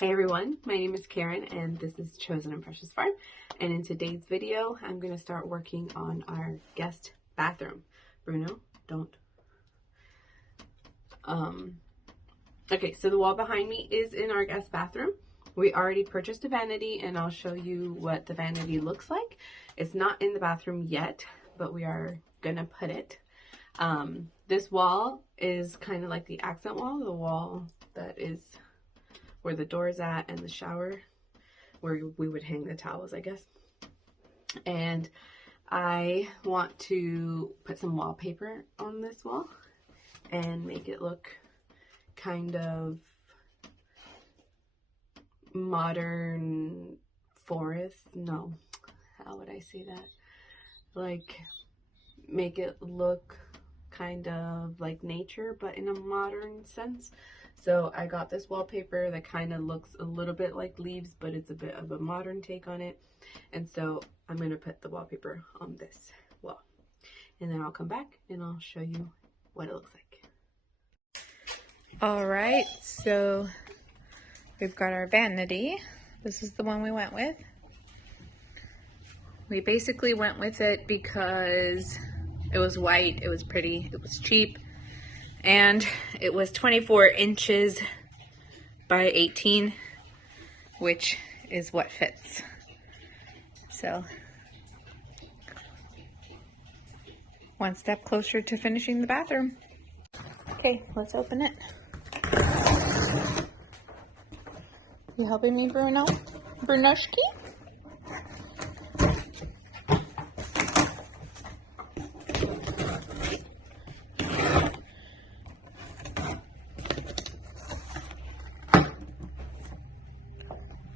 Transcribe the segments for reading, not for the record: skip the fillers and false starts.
Hey everyone, my name is Karen and this is Chosen and Precious Farm, and in today's video I'm going to start working on our guest bathroom. Bruno, don't. Okay, so the wall behind me is in our guest bathroom. We already purchased a vanity and I'll show you what the vanity looks like. It's not in the bathroom yet, but we are going to put it. This wall is kind of like the accent wall, the wall that is where the door is at and the shower, where we would hang the towels, I guess. And I want to put some wallpaper on this wall and make it look kind of modern forest. No, how would I say that? Like, make it look kind of like nature, but in a modern sense. So I got this wallpaper that kind of looks a little bit like leaves, but it's a bit of a modern take on it. And so I'm going to put the wallpaper on this wall. And then I'll come back and I'll show you what it looks like. All right, so we've got our vanity. This is the one we went with. We basically went with it because it was white, it was pretty, it was cheap. And it was 24 inches by 18, which is what fits. So, one step closer to finishing the bathroom. Okay, let's open it. You helping me, Bruno? Brunoshki?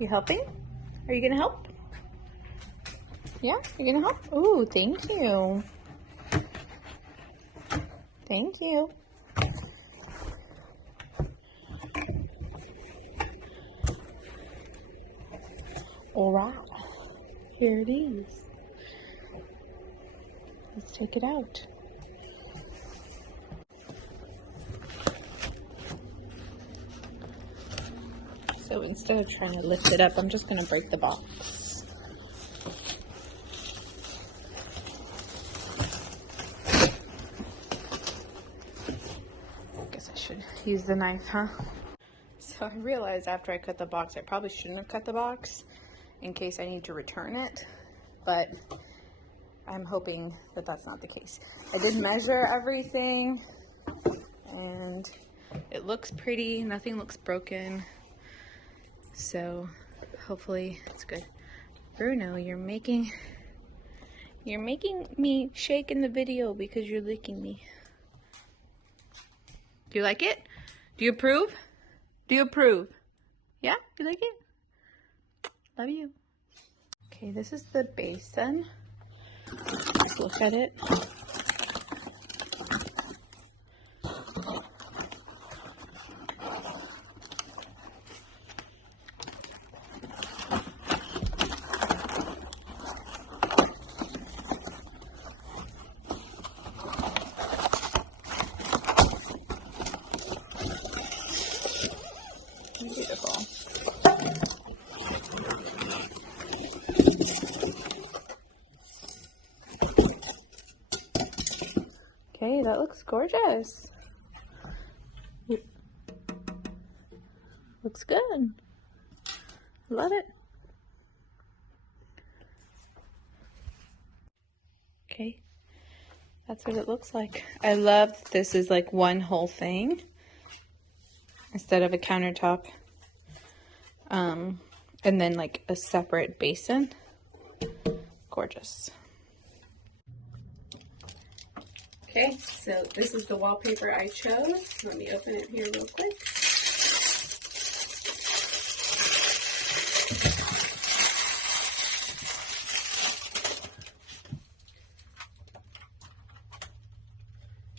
You helping? Are you gonna help? Yeah, you gonna help? Ooh, thank you. Thank you. All right, here it is. Let's take it out. So instead of trying to lift it up, I'm just going to break the box. I guess I should use the knife, huh? So I realized after I cut the box, I probably shouldn't have cut the box in case I need to return it, but I'm hoping that that's not the case. I did measure everything and it looks pretty, nothing looks broken. So hopefully it's good. Bruno, you're making me shake in the video because you're licking me. Do you like it? Do you approve? Do you approve? Yeah, you like it? Love you. Okay, this is the basin. Let's look at it. Beautiful. Okay, that looks gorgeous. Looks good. Love it. Okay, that's what it looks like. I love that this is like one whole thing instead of a countertop. And then like a separate basin. Gorgeous. Okay, so this is the wallpaper I chose. Let me open it here real quick.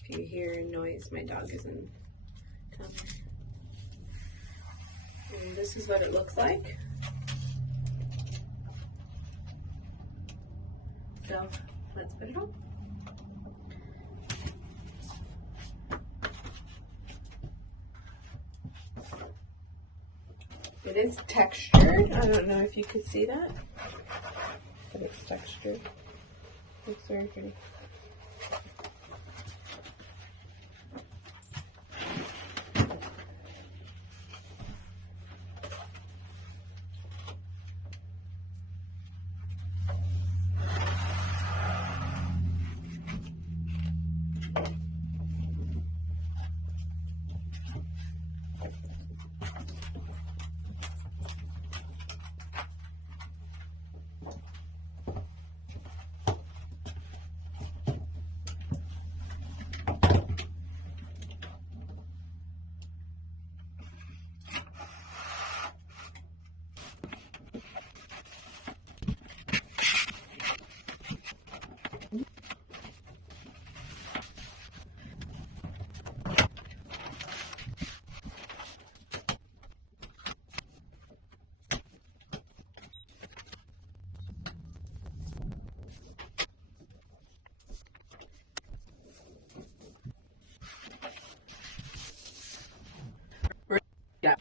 If you hear noise, my dog is in town. And this is what it looks like. So let's put it on. It is textured. I don't know if you could see that, but it's textured. Looks very pretty. Yeah.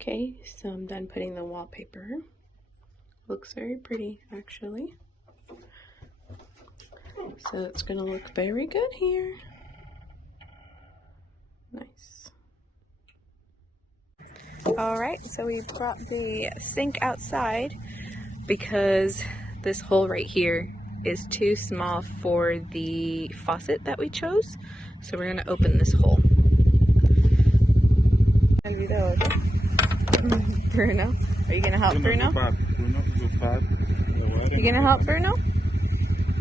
Okay, so I'm done putting the wallpaper. Looks very pretty, actually. So it's gonna look very good here. Nice. All right, so we brought the sink outside because this hole right here is too small for the faucet that we chose. So we're gonna open this hole. Bruno, are you gonna help Bruno? You gonna help Bruno?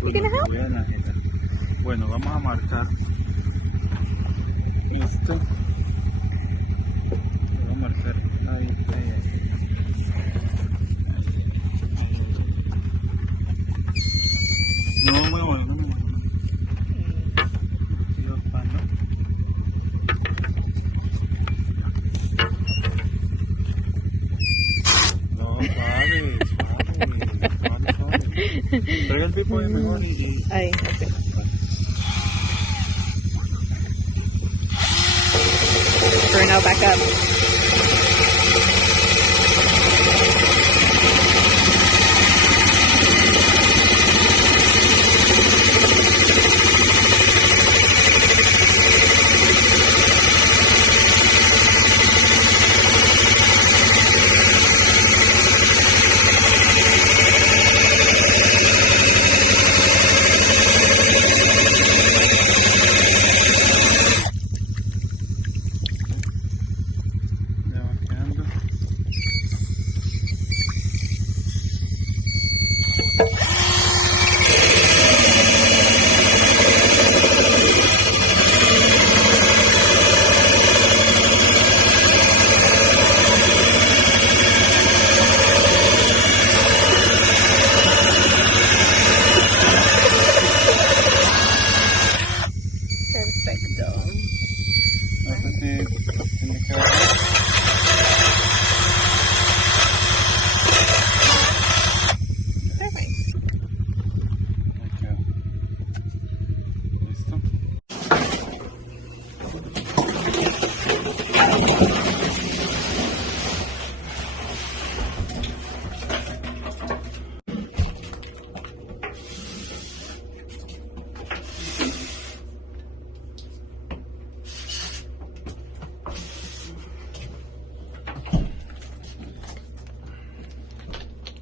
You gonna help? Bueno, vamos a marcar esto. Vamos a marcar ahí. No me muevo, no me muevo. Los panos. No, suave. Traiga el pipo ahí mejor y... Ahí, así. Bruno, back up.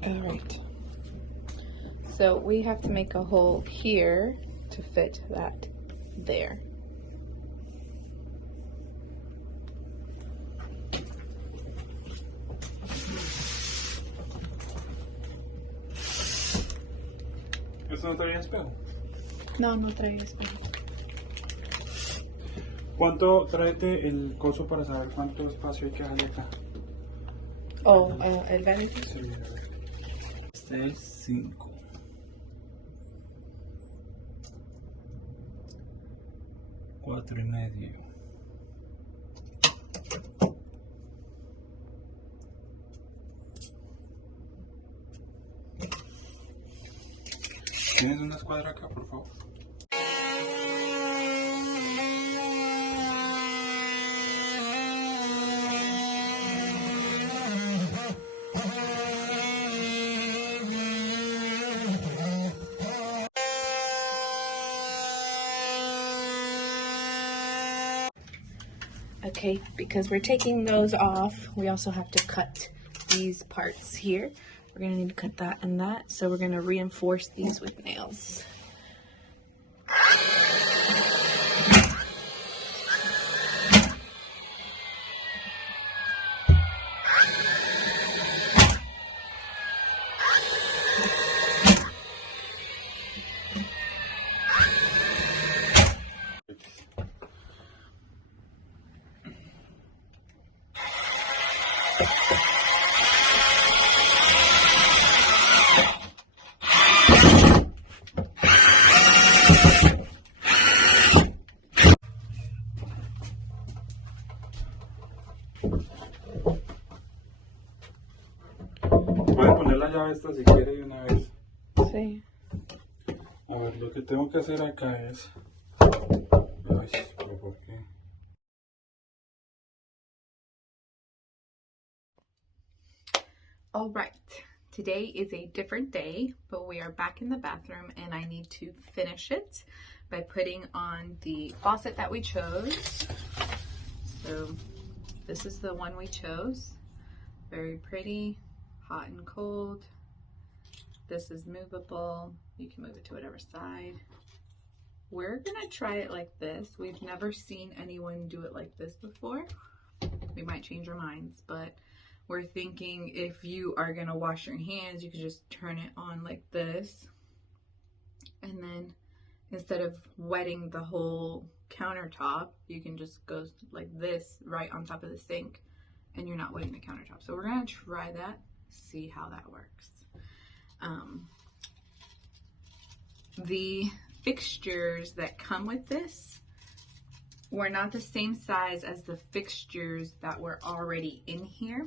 Alright, so we have to make a hole here to fit that there. ¿Esto no traía espejo? No, no trae espejo. ¿Cuánto tráete el coso para saber cuánto espacio hay que dejarle acá? Oh, el Vanity. Sí, a ver. Este es 5. Cuatro y medio. ¿Tienes una escuadra acá, por favor? Okay, because we're taking those off, we also have to cut these parts here. We're gonna need to cut that and that, so we're gonna reinforce these with nails. Puede poner la llave esta si quiere de una vez. Sí. A ver, lo que tengo que hacer acá es... Ay, pero ¿por qué? All right, today is a different day, but we are back in the bathroom and I need to finish it by putting on the faucet that we chose. So this is the one we chose. Very pretty, hot and cold. This is movable. You can move it to whatever side. We're gonna try it like this. We've never seen anyone do it like this before. We might change our minds, but we're thinking if you are gonna wash your hands, you could just turn it on like this. And then instead of wetting the whole countertop, you can just go like this right on top of the sink and you're not wetting the countertop. So we're gonna try that, see how that works. The fixtures that come with this were not the same size as the fixtures that were already in here.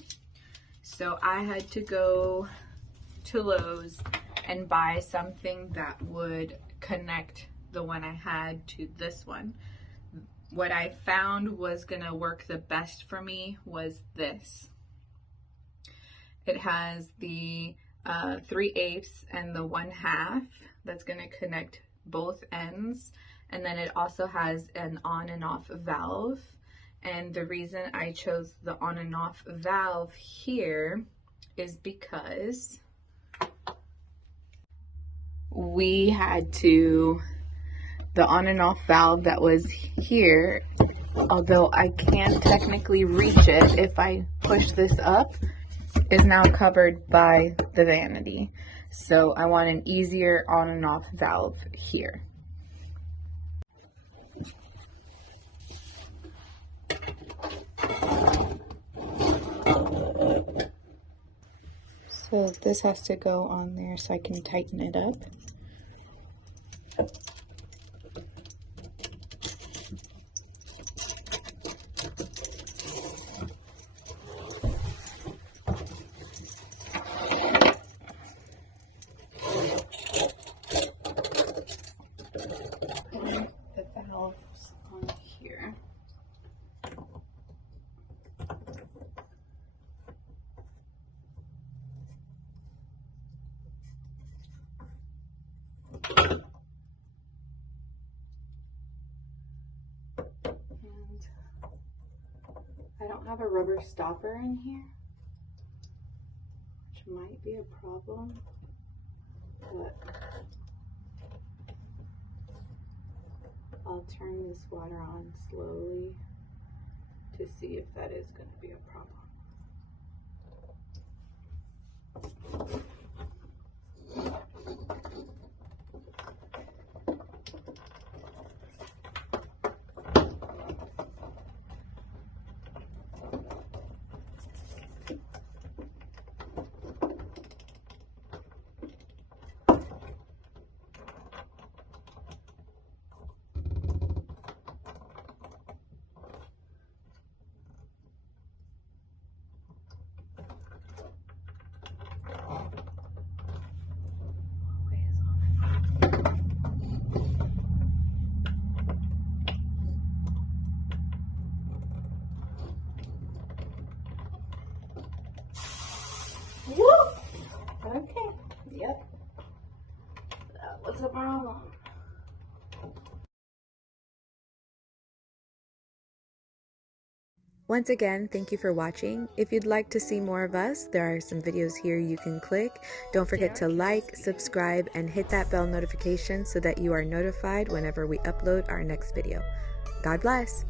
So I had to go to Lowe's and buy something that would connect the one I had to this one. What I found was gonna work the best for me was this. It has the 3/8 and the 1/2 that's gonna connect both ends. And then it also has an on and off valve. And the reason I chose the on and off valve here is because we had to, the on and off valve that was here, although I can't technically reach it if I push this up, is now covered by the Vanity. So I want an easier on and off valve here. So this has to go on there so I can tighten it up. And the valves on here. And I don't have a rubber stopper in here, which might be a problem, but I'll turn this water on slowly to see if that is going to be a problem. Once again, thank you for watching. If you'd like to see more of us, there are some videos here you can click. Don't forget to like, subscribe, and hit that bell notification so that you are notified whenever we upload our next video. God bless!